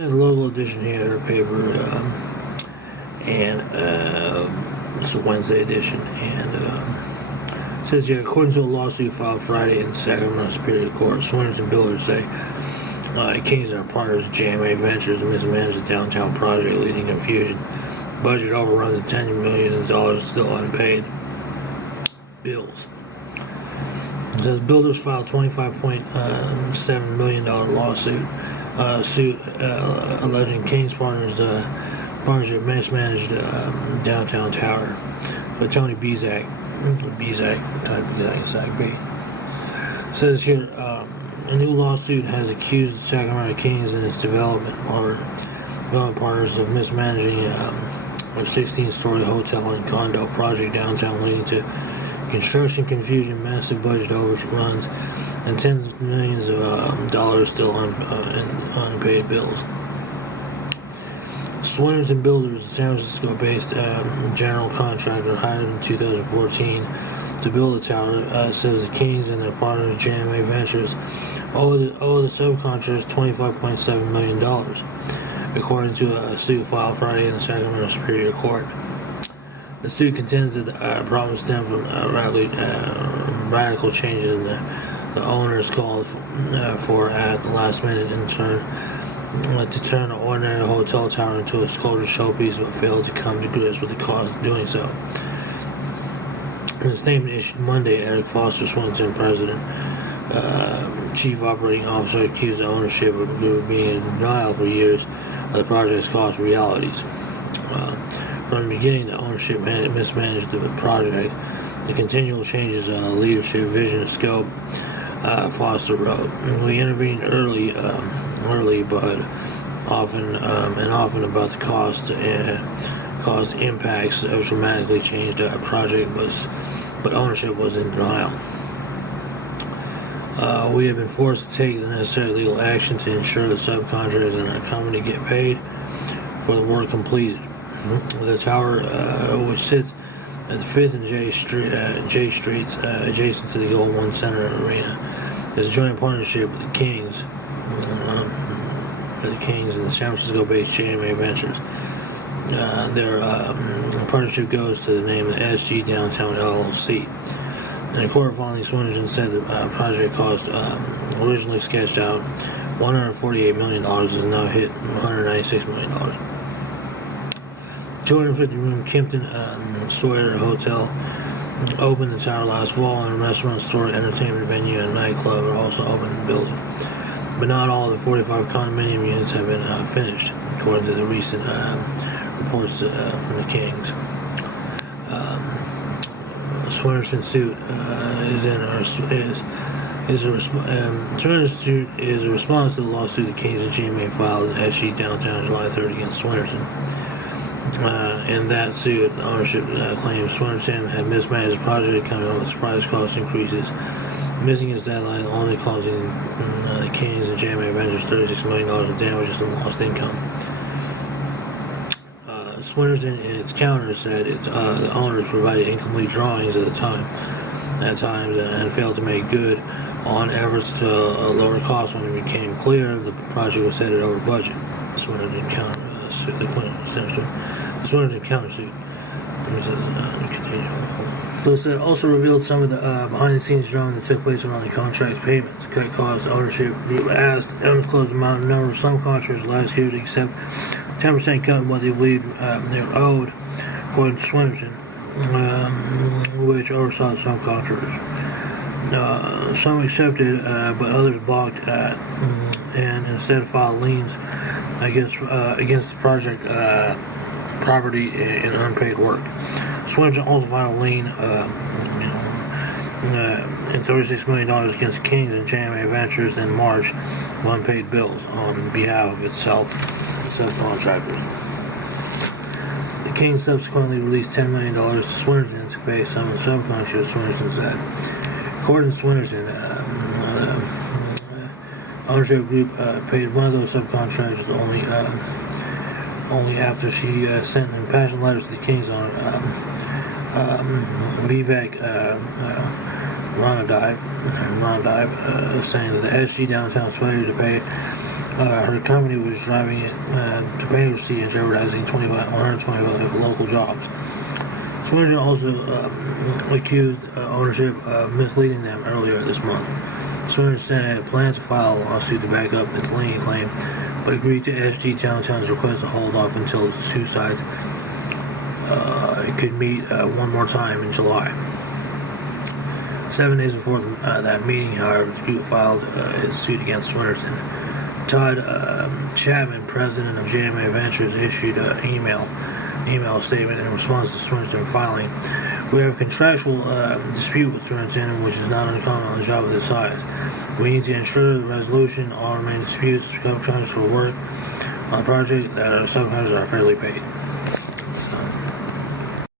The local edition here of the paper, and it's a Wednesday edition, and it says here, according to a lawsuit filed Friday in Sacramento Superior Court, Swinners and builders say Kings and our partners, JMA Ventures, mismanaged the downtown project, leading to confusion. Budget overruns of $10 million still unpaid bills. It says builders filed $25.7 million lawsuit. Suit alleging King's partnership mismanaged downtown tower by Tony Bezak type Bezak B. It says here a new lawsuit has accused the Sacramento Kings and its development partners of mismanaging a 16-story hotel and condo project downtown, leading to construction confusion, massive budget overruns, and tens of millions of dollars still in unpaid bills. Swinners and Builders, a San Francisco-based general contractor hired in 2014 to build the tower, says the Kings and their partners, JMA Ventures, owe the subcontractors $25.7 million, according to a suit filed Friday in the Sacramento Superior Court. The suit contends that the problems stem from radical changes in the owners called for at the last minute to turn an ordinary hotel tower into a sculpted showpiece, but failed to come to grips with the cost of doing so. In a statement issued Monday, Eric Foster, Swinton president, chief operating officer, accused the ownership of being in denial for years of the project's cost realities. From the beginning, the ownership mismanaged the project. The continual changes in leadership, vision, and scope, Foster wrote. We intervened early, but often about the cost impacts have dramatically changed our project, but ownership was in denial. We have been forced to take the necessary legal action to ensure that subcontractors and our company get paid for the work completed. The tower, which sits at the 5th and J Streets, adjacent to the Gold One Center Arena, is a joint partnership with the Kings and the San Francisco-based JMA Ventures. Their partnership goes to the name of the SG Downtown LLC. In a court filing, Swinnerton said the project cost, originally sketched out $148 million, has now hit $196 million. 250-room Kimpton Sawyer Hotel opened the tower last fall, and a restaurant, store, entertainment venue, and nightclub are also open in the building. But not all of the 45 condominium units have been finished, according to the recent reports from the Kings. Swinnerton suit Swinnerton suit is a response to the lawsuit the Kings and GMA filed in SG Downtown July 3rd against Swinnerton. In that suit, ownership claims Swinnerton had mismanaged the project, coming on with surprise cost increases, missing its deadline, only causing the Kings and JMA Ventures $36 million in damages and lost income. Swinnerton, in its counter, said the owners provided incomplete drawings at times, and failed to make good on efforts to lower costs when it became clear the project was headed over budget. Swinnerton countersuit. Swinnerton countersuit. It also revealed some of the behind-the-scenes drawing that took place around the contract's payments. To cut costs, the ownership group asked the undisclosed amount of number of some contractors last year to accept 10% cut of what they believed they were owed, according to Swinnerton, which oversaw some contractors. Some accepted, but others balked at, and instead filed liens against the project property and unpaid work. Swinnerton also filed a lien and $36 million against the Kings and JMA Ventures in March of unpaid bills on behalf of itself and subcontractors. The Kings subsequently released $10 million to Swinnerton to pay some of the subcontractors, Swinnerton said. According to Swinnerton, ownership group paid one of those subcontractors only after she sent impassioned letters to the Kings owner, Vivek Ranadive, saying that the SG Downtown failure to pay her company was driving it to bankruptcy and jeopardizing 125 local jobs. Swearingen also accused ownership of misleading them earlier this month. Swearingen said it had planned to file a lawsuit to back up its lien claim, but agreed to SG Downtown's request to hold off until the two sides could meet one more time in July. 7 days before that meeting, however, the group filed its suit against Swearingen. Todd Chapman, president of JMA Ventures, issued an email statement in response to Swearingen filing. We have a contractual dispute with Swearingen, which is not uncommon on a job of this size. We need to ensure the resolution all remaining disputes, subcontractors for work on a project that our subcontractors are fairly paid.